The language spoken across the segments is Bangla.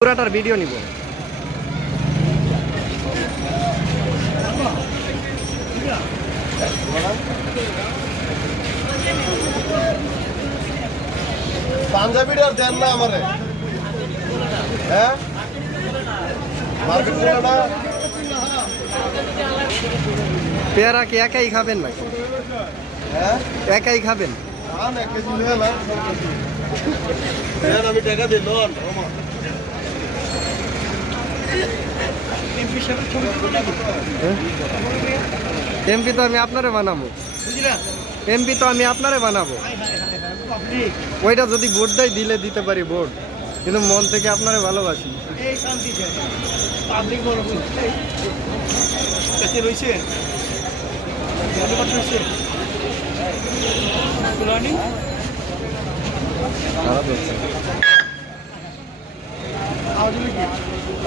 পুরাটার ভিডিও নিব। পাঞ্জাবিটা দেন না আমারে। হ্যাঁ? মার্কেট পেয়ারা কি একাই খাবেন নাকি হ্যাঁ? একাই খাবেন? আমি টাকা দিই লোন এমপি তো আমি আপনারে বানাবো। এমপি তো আমি আপনারে বানাবো। ওইটা যদি ভোট দেয় দিলে দিতে পারি ভোট। কিন্তু মন থেকে আপনারে ভালোবাসি।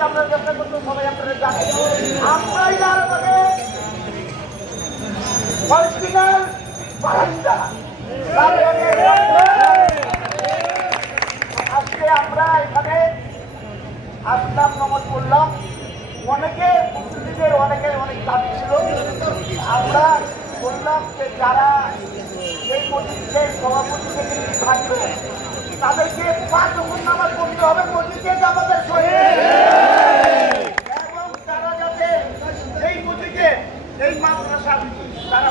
হচ্ছে আমরাই লালবাগে অরিজিনাল বারান্দা লালবাগের মধ্যে আজকে আমরা এখানে আসলাম নমজ করলাম অনেকে মুসলিমদের অনেকের অনেক দাবি ছিল আমরা বললাম যে যারা এই মসজিদের সভাপতি থেকে থাকবে তাদেরকে পাঁচ নামাজ পড়তে হবে, মসজিদে আমাদের শহীদ এবং তারা যাতে এই মসজিদে এই মাদ্রাসা তারা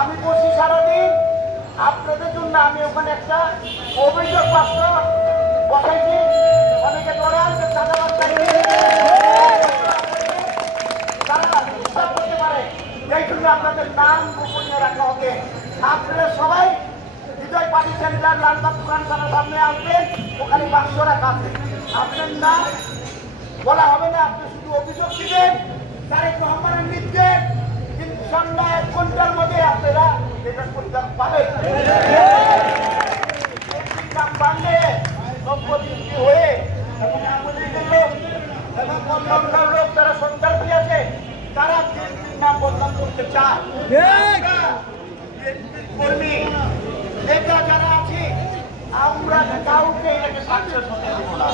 আমি বসি সারাদিন আপনাদের জন্য আমি ওখানে একটা অভিযোগ প্রাপ্ত বসাইছি। অনেকে ধরে আসবে তারা উৎসাহ করতে জন্য আপনাদের নাম হবে। আপনারা সবাই বাক্স রাখা আপনার নাম বলা হবে না, আপনি শুধু অভিযোগ দিবেন। তারেক রহমানের নির্দেশ সন্ধ্যা এক ঘণ্টার মধ্যে আপনারা এটার পরিণাম পাবেন কাম বাড়লে সম্পত্তি হয়ে এবং আমাদের লোক এবং অন্যান্য লোক যারা সন্ত্রাসী আছে তারা বিএনপির নাম বদনাম করতে চায়। বিএনপির কর্মী নেতা যারা আছে আমরা কাউকে এটাকে সাকসেস হতে দেব না।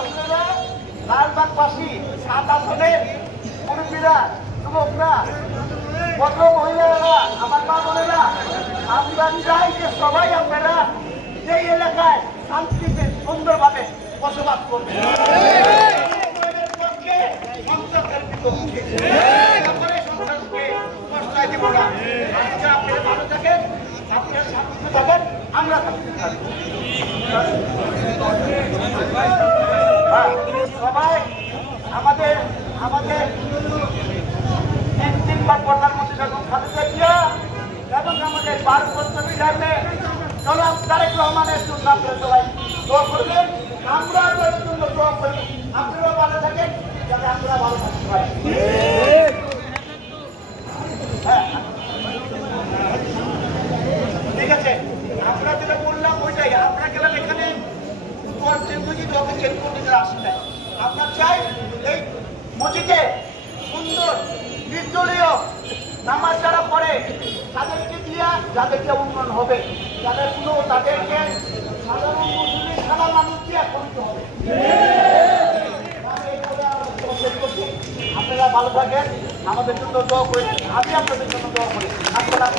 আপনারা লালবাগবাসী সাত আসনের মুরব্বীরা যুবকরা কত মহিলারা আমার মা আমরা চাই যে সবাই আপনারা এই এলাকায় শান্তিতে সুন্দরভাবে বসবাস করবেন আমরা। হ্যাঁ, সবাই আমাদের আমাদের তিন তিনবার প্রধানমন্ত্রী যখন খালেদা জিয়া এবং আমাদের ভারতবর্ষ বিধানে জনাব তারেক রহমানের জন্য আপনারা সবাই দোয়া করবেন। আমরা আপনাদের জন্য দোয়া করব আপনারাও ভালো থাকেন, যাতে আমরা ভালো থাকতে পারি হ্যাঁ। ঠিক আছে, আমরা যেটা বললাম ওইটাই। আমরা গেলাম এখানে চেঞ্জ করতে আসেন আমরা চাই এই সুন্দর নির্দলীয় নামাজ যারা পড়ে, তাদেরকে দিয়া যাদেরকে উন্নয়ন হবে, যাদের কোনো তাদেরকে সাধারণ মুসলিম সাধারণ মানুষ দিয়া করতে হবে। আপনারা ভালো থাকেন। আমাদের জন্য দোয়া করি আমি আপনাদের জন্য দোয়া করি আসসালামু